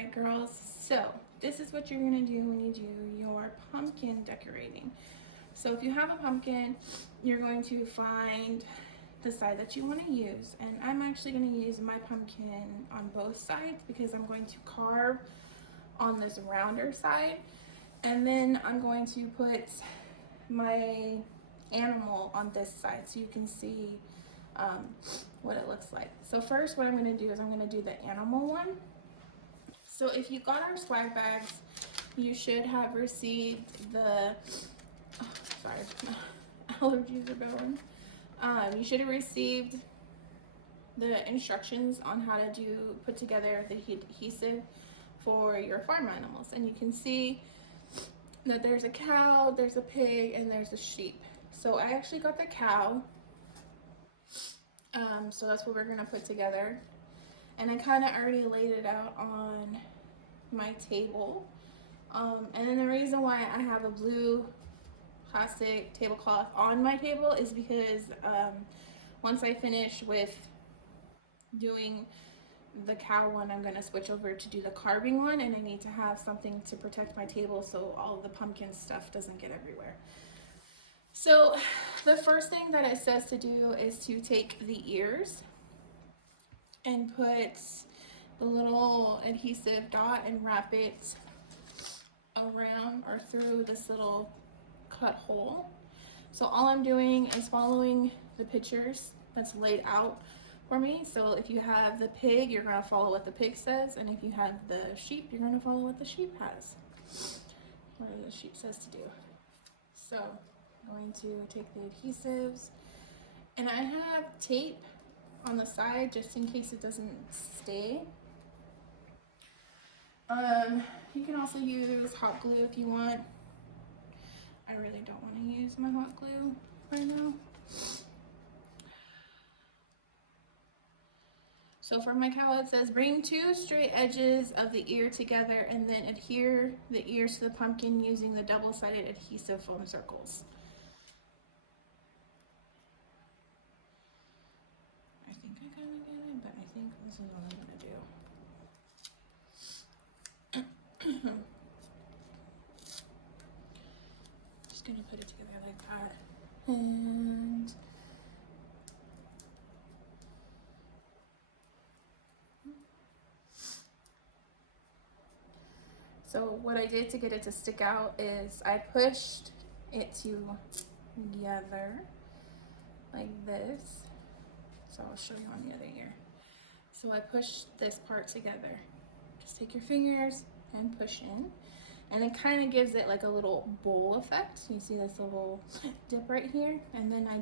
Alright girls, so this is what you're going to do when you do your pumpkin decorating. So if you have a pumpkin, you're going to find the side that you want to use, and I'm actually going to use my pumpkin on both sides because I'm going to carve on this rounder side, and then I'm going to put my animal on this side so you can see what it looks like. So first what I'm going to do is I'm going to do the animal one. So if you got our swag bags, you should have received the, allergies are going. You should have received the instructions on how to put together the adhesive for your farm animals. And you can see that there's a cow, there's a pig, and there's a sheep. So I actually got the cow. So that's what we're gonna put together. And I kind of already laid it out on my table. And then the reason why I have a blue plastic tablecloth on my table is because once I finish with doing the cow one, I'm going to switch over to do the carving one, and I need to have something to protect my table so all the pumpkin stuff doesn't get everywhere. So the first thing that it says to do is to take the ears and put the little adhesive dot and wrap it around or through this little cut hole. So all I'm doing is following the pictures that's laid out for me. So if you have the pig, you're going to follow what the pig says, and if you have the sheep, you're going to follow what the sheep has, what the sheep says to do. So I'm going to take the adhesives, and I have tape on the side just in case it doesn't stay. You can also use hot glue if you want. I really don't want to use my hot glue right now. So for my cow, it says bring 2 straight edges of the ear together and then adhere the ears to the pumpkin using the double-sided adhesive foam circles. I think I kind of get it, but I think this is what I'm going to do. Just going to put it together like that. And so what I did to get it to stick out is I pushed it together like this. So I'll show you on the other ear. So I pushed this part together. Just take your fingers and push in. And it kind of gives it like a little bowl effect. You see this little dip right here? And then I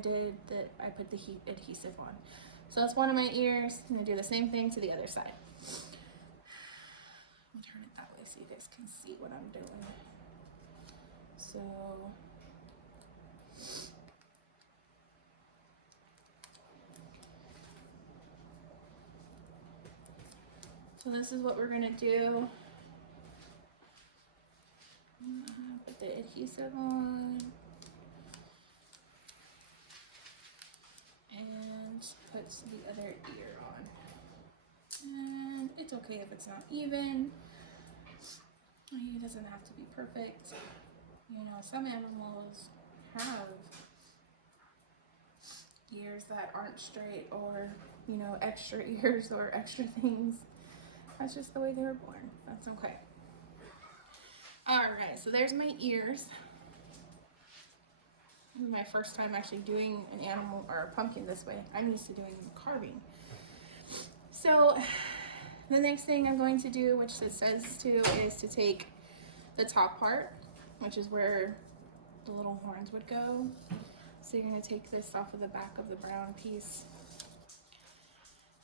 put the heat adhesive on. So that's one of my ears. I'm gonna do the same thing to the other side. I'll turn it that way so you guys can see what I'm doing. So this is what we're gonna do. Put the adhesive on and put the other ear on. And it's okay if it's not even. It doesn't have to be perfect. You know, some animals have ears that aren't straight, or, you know, extra ears or extra things. That's just the way they were born. That's okay. Alright, so there's my ears. This is my first time actually doing an animal or a pumpkin this way. I'm used to doing carving. So the next thing I'm going to do, which it says to, is to take the top part, which is where the little horns would go. So you're going to take this off of the back of the brown piece,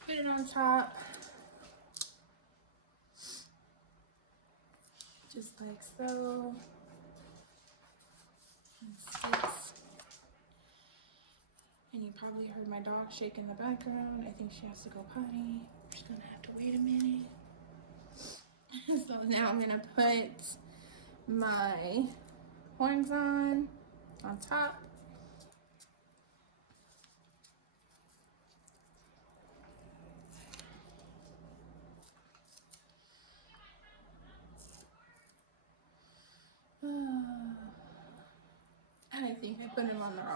put it on top, just like so, and sticks. And you probably heard my dog shake in the background. I think she has to go potty. We're just gonna have to wait a minute. So now I'm gonna put my horns on top.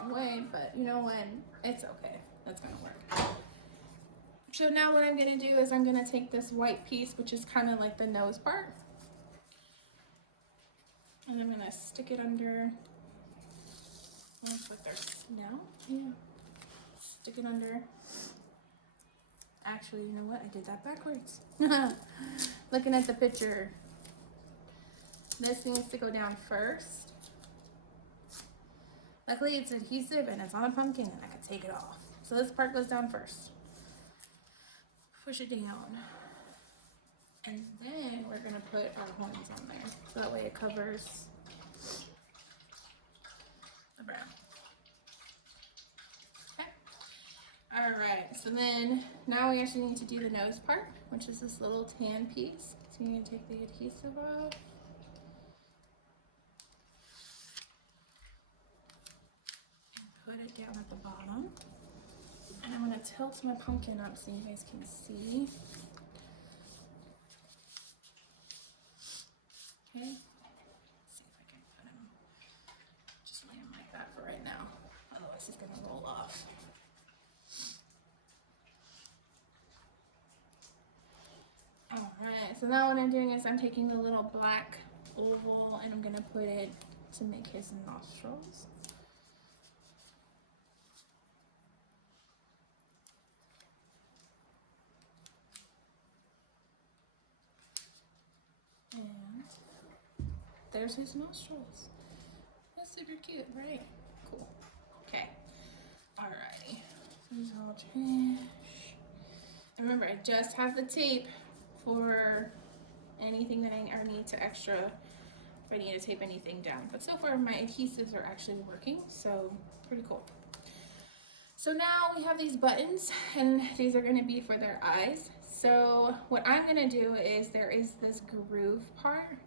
wrong way, but you know what? It's okay. That's gonna work. So now what I'm gonna do is I'm gonna take this white piece, which is kind of like the nose part, and I'm gonna stick it under, looks like their snout. Yeah. Stick it under. Actually, you know what? I did that backwards. Looking at the picture. This needs to go down first. Luckily it's adhesive and it's on a pumpkin and I can take it off. So this part goes down first. Push it down. And then we're gonna put our horns on there. So that way it covers the brown. Okay. All right, so then now we actually need to do the nose part, which is this little tan piece. So you're gonna take the adhesive off. Put it down at the bottom. And I'm gonna tilt my pumpkin up so you guys can see. Okay. Let's see if I can put him, just lay him like that for right now. Otherwise he's gonna roll off. Alright, so now what I'm doing is I'm taking the little black oval and I'm gonna put it to make his nostrils. And there's his nostrils. That's super cute, right? Cool. Okay. Alrighty. This is all trash. And remember, I just have the tape for anything that I need to extra, if I need to tape anything down. But so far my adhesives are actually working, so pretty cool. So now we have these buttons and these are gonna be for their eyes. So what I'm gonna do is there is this groove part.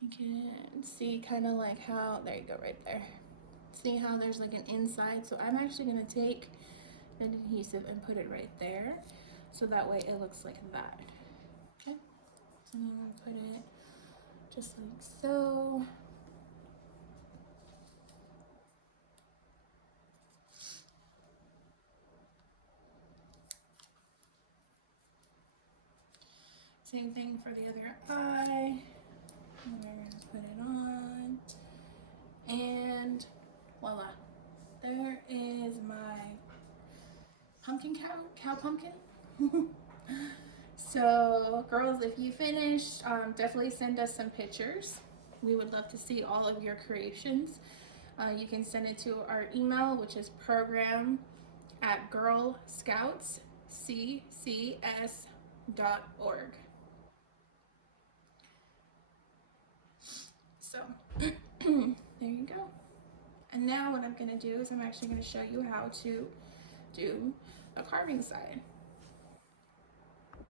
You can see kind of like how, there you go, right there. See how there's like an inside? So I'm actually gonna take the adhesive and put it right there. So that way it looks like that. Okay, so I'm gonna put it just like so. Same thing for the other eye. And we're gonna put it on. And voila. There is my pumpkin cow pumpkin. So girls, if you finished, definitely send us some pictures. We would love to see all of your creations. You can send it to our email, which is program@girlscoutsccs.org. So there you go. And now what I'm going to do is I'm actually going to show you how to do a carving side.